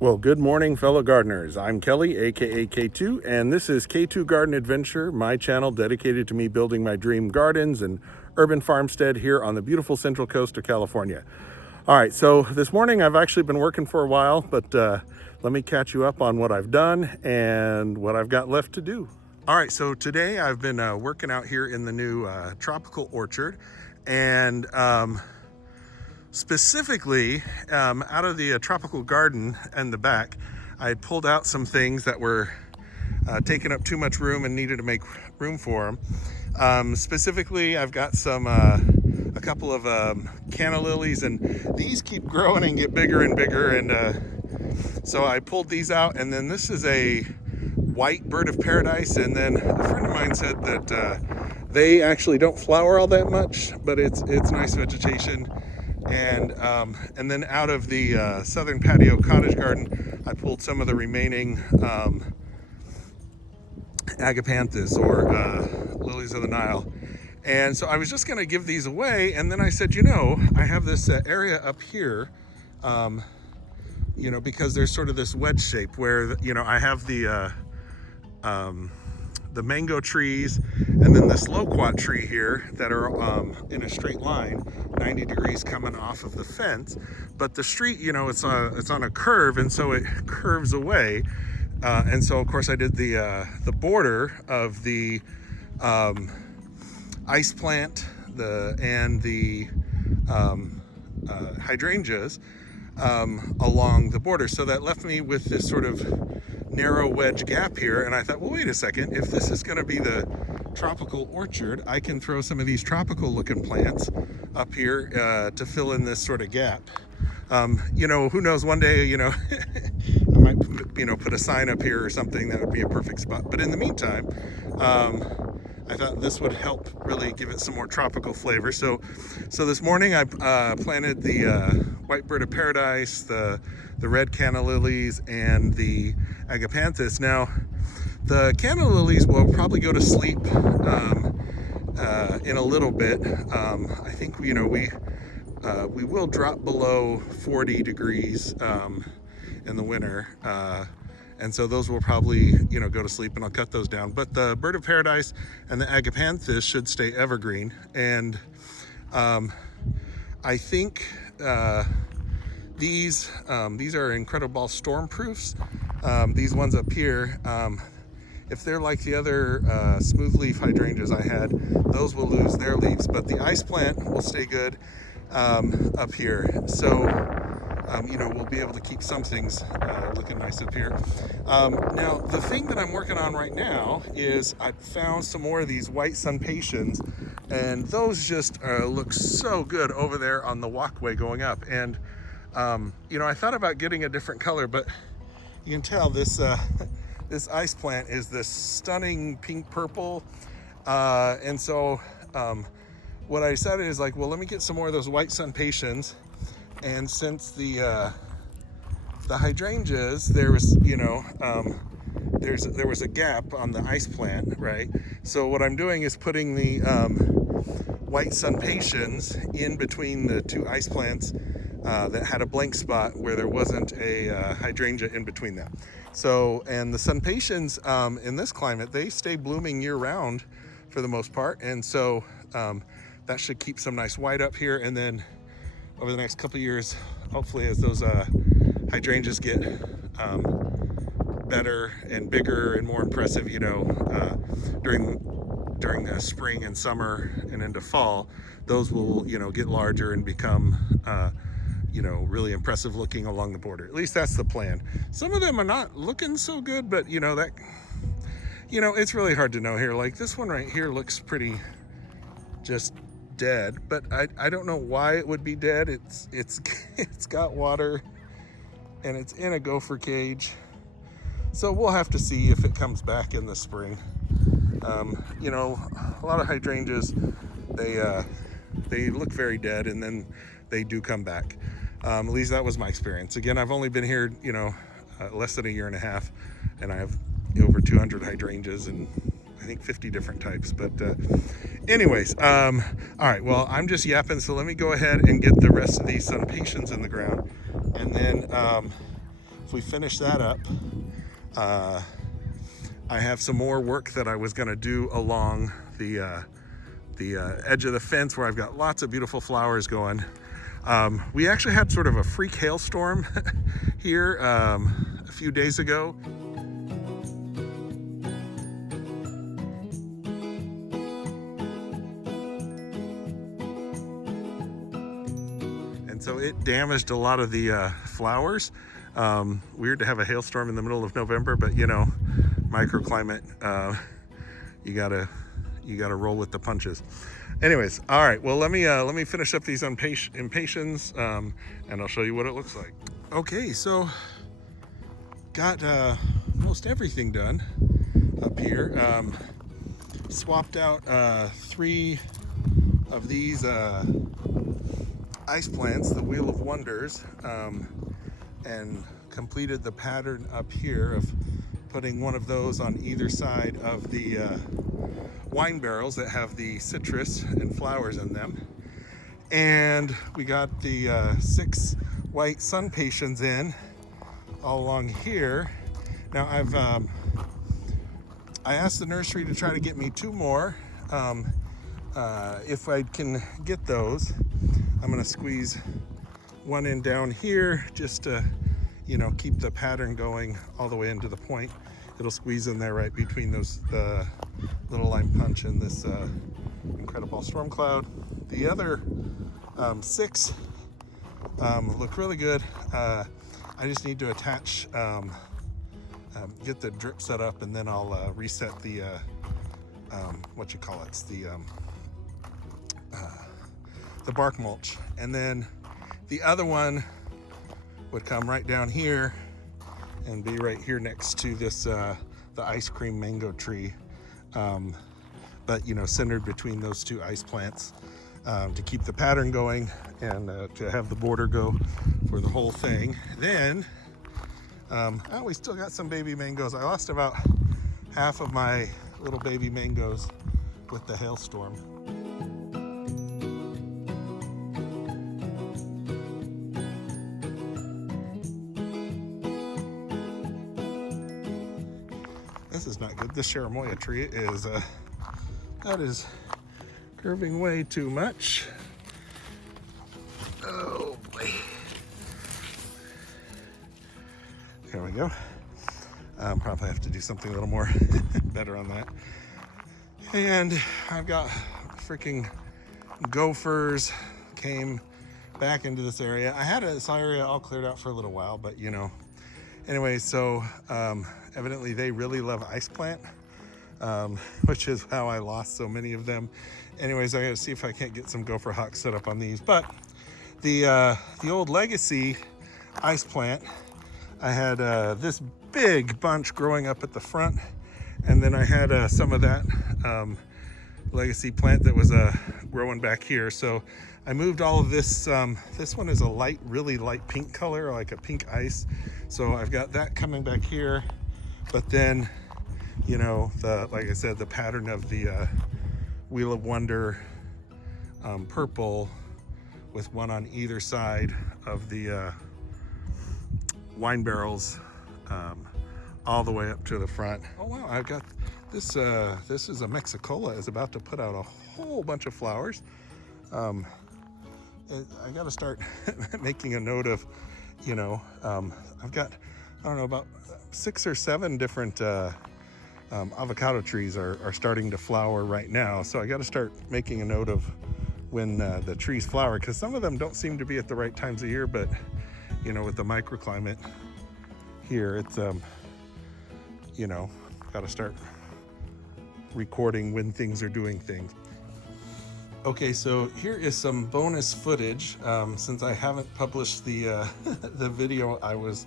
Well, good morning, fellow gardeners. I'm Kelly, aka K2, and this is K2 Garden Adventure, my channel dedicated to me building my dream gardens and urban farmstead here on the beautiful central coast of California. All right, so this morning I've actually been working for a while, but let me catch you up on what I've done and what I've got left to do. All right, so today I've been working out here in the new tropical orchard, and specifically, out of the tropical garden and the back, I had pulled out some things that were taking up too much room and needed to make room for them. Specifically, I've got a couple of canna lilies, and these keep growing and get bigger and bigger. And so I pulled these out, and then this is a white bird of paradise. And then a friend of mine said that they actually don't flower all that much, but it's nice vegetation. And then out of the southern patio cottage garden, I pulled some of the remaining agapanthus, or lilies of the Nile. And so I was just going to give these away, and then I said, I have this area up here, because there's sort of this wedge shape where, I have the mango trees and then this loquat tree here that are in a straight line, 90 degrees coming off of the fence. But the street, it's on a curve, and so it curves away. And so of course I did the border of the ice plant and the hydrangeas along the border. So that left me with this sort of narrow wedge gap here, and I thought, well, wait a second, if this is going to be the tropical orchard, I can throw some of these tropical looking plants up here to fill in this sort of gap. Who knows, one day, I might put a sign up here or something that would be a perfect spot. But in the meantime, I thought this would help really give it some more tropical flavor. So this morning I planted the white bird of paradise, the red canna lilies, and the agapanthus. Now, the canna lilies will probably go to sleep in a little bit. I think we will drop below 40 degrees in the winter. And so those will probably, go to sleep, and I'll cut those down. But the bird of paradise and the agapanthus should stay evergreen. And I think these are incredible storm proofs. These ones up here, if they're like the other smooth leaf hydrangeas I had, those will lose their leaves. But the ice plant will stay good up here. So we'll be able to keep some things looking nice up here. Now, the thing that I'm working on right now is I found some more of these white sun patiens, and those just look so good over there on the walkway going up. And I thought about getting a different color, but you can tell this this ice plant is this stunning pink purple, and so what I decided is like, well, let me get some more of those white sun patiens. And since the hydrangeas, there was there was a gap on the ice plant, right? So what I'm doing is putting the white sun patiens in between the two ice plants that had a blank spot where there wasn't a hydrangea in between them. So, and the sun patiens in this climate, they stay blooming year round for the most part, and so that should keep some nice white up here. And then over the next couple of years, hopefully, as those hydrangeas get better and bigger and more impressive, during the spring and summer and into fall, those will, get larger and become, really impressive looking along the border. At least that's the plan. Some of them are not looking so good, but it's really hard to know here. Like this one right here looks pretty just dead, but I don't know why it would be dead. It's got water, and it's in a gopher cage, so we'll have to see if it comes back in the spring. A lot of hydrangeas, they look very dead, and then they do come back. At least that was my experience. Again, I've only been here less than a year and a half, and I have over 200 hydrangeas and I think 50 different types. But anyways, all right, well, I'm just yapping, so let me go ahead and get the rest of these sun patiens in the ground, and then if we finish that up, I have some more work that I was gonna do along the edge of the fence where I've got lots of beautiful flowers going. We actually had sort of a freak hailstorm here a few days ago. And so it damaged a lot of the flowers. Weird to have a hailstorm in the middle of November, but you know, microclimate, you gotta roll with the punches. Anyways, all right, well, let me finish up these impatiens, and I'll show you what it looks like. Okay, so got most everything done up here. Swapped out 3 of these ice plants, the Wheel of Wonders, and completed the pattern up here of putting one of those on either side of the wine barrels that have the citrus and flowers in them. And we got the 6 white sun patiens in all along here. Now I asked the nursery to try to get me 2 more. If I can get those, I'm gonna squeeze one in down here just to, you know, keep the pattern going all the way into the point. It'll squeeze in there right between those little lime punch and this incredible storm cloud. The other 6 look really good. I just need to attach, get the drip set up, and then I'll reset the what you call it, it's the bark mulch. And then the other one would come right down here and be right here next to this the ice cream mango tree, but you know, centered between those 2 ice plants, to keep the pattern going and to have the border go for the whole thing. Then oh, we still got some baby mangoes. I lost about half of my little baby mangoes with the hailstorm. This is not good. This cherimoya tree is that is curving way too much. Oh boy. There we go. Probably have to do something a little more better on that. And I've got freaking gophers came back into this area. I had this area all cleared out for a little while, but you know. Anyway, so evidently they really love ice plant, which is how I lost so many of them. Anyways, I gotta see if I can't get some gopher hawks set up on these. But the old legacy ice plant, I had this big bunch growing up at the front, and then I had some of that legacy plant that was growing back here. So I moved all of this. This one is a light, really light pink color, like a pink ice. So I've got that coming back here. But then, you know, like I said, the pattern of the Wheel of Wonder purple with one on either side of the wine barrels, all the way up to the front. Oh wow, I've got this. This is a Mexicola, is about to put out a whole bunch of flowers. I got to start making a note of, you know, I've got, I don't know, about 6 or 7 different avocado trees are starting to flower right now. So I got to start making a note of when the trees flower, because some of them don't seem to be at the right times of year, but you know, with the microclimate here, it's you know, got to start recording when things are doing things. Okay, so here is some bonus footage, since I haven't published the the video I was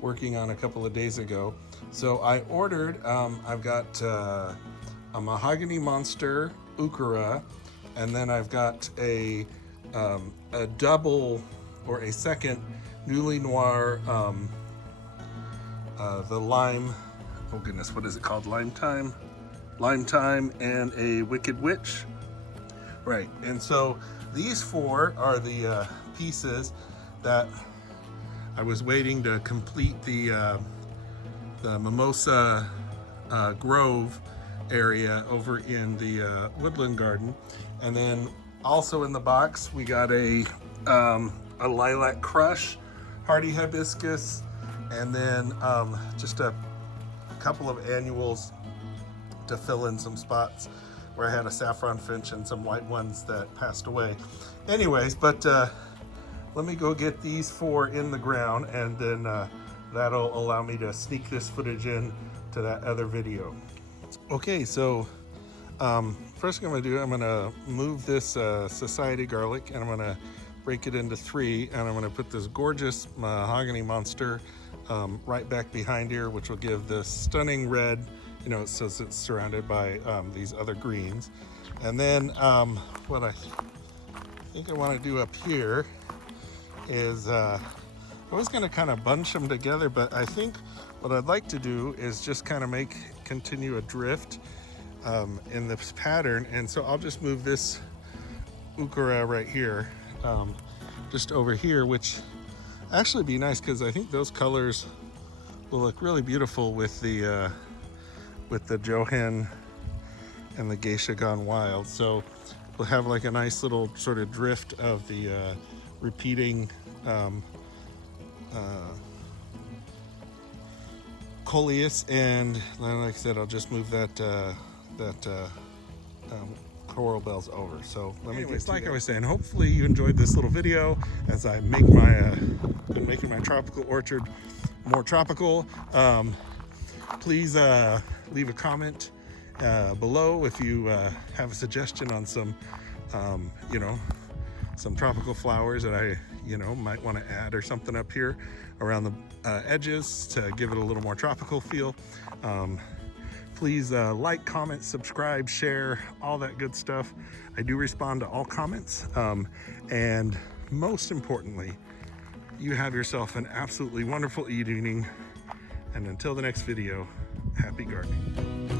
working on a couple of days ago. So I ordered, I've got a Mahogany Monster Ukara, and then I've got a double or a second Newly Noir, the Lime, oh goodness, what is it called? Lime Time and a Wicked Witch. Right, and so these 4 are the pieces that I was waiting to complete the mimosa grove area over in the Woodland Garden. And then also in the box we got a lilac crush, hardy hibiscus, and then just a couple of annuals to fill in some spots where I had a saffron finch and some white ones that passed away. Anyways, but let me go get these 4 in the ground, and then that'll allow me to sneak this footage in to that other video. Okay, so first thing I'm gonna do, I'm gonna move this society garlic, and I'm gonna break it into 3, and I'm gonna put this gorgeous mahogany monster right back behind here, which will give this stunning red, you know, so it's surrounded by these other greens. And then what I think I want to do up here is I was going to kind of bunch them together, but I think what I'd like to do is just kind of continue a drift in this pattern. And so I'll just move this ukara right here, just over here, which actually be nice because I think those colors will look really beautiful with the Johan and the Geisha Gone Wild. So we'll have like a nice little sort of drift of the repeating coleus, and like I said, I'll just move that coral bells over. So let me get like I was saying, hopefully you enjoyed this little video as I make my been making my tropical orchard more tropical. Please leave a comment below if you have a suggestion on some you know, some tropical flowers that I might want to add or something up here around the edges to give it a little more tropical feel. Please like, comment, subscribe, share, all that good stuff. I do respond to all comments. And most importantly, you have yourself an absolutely wonderful evening. And until the next video, happy gardening.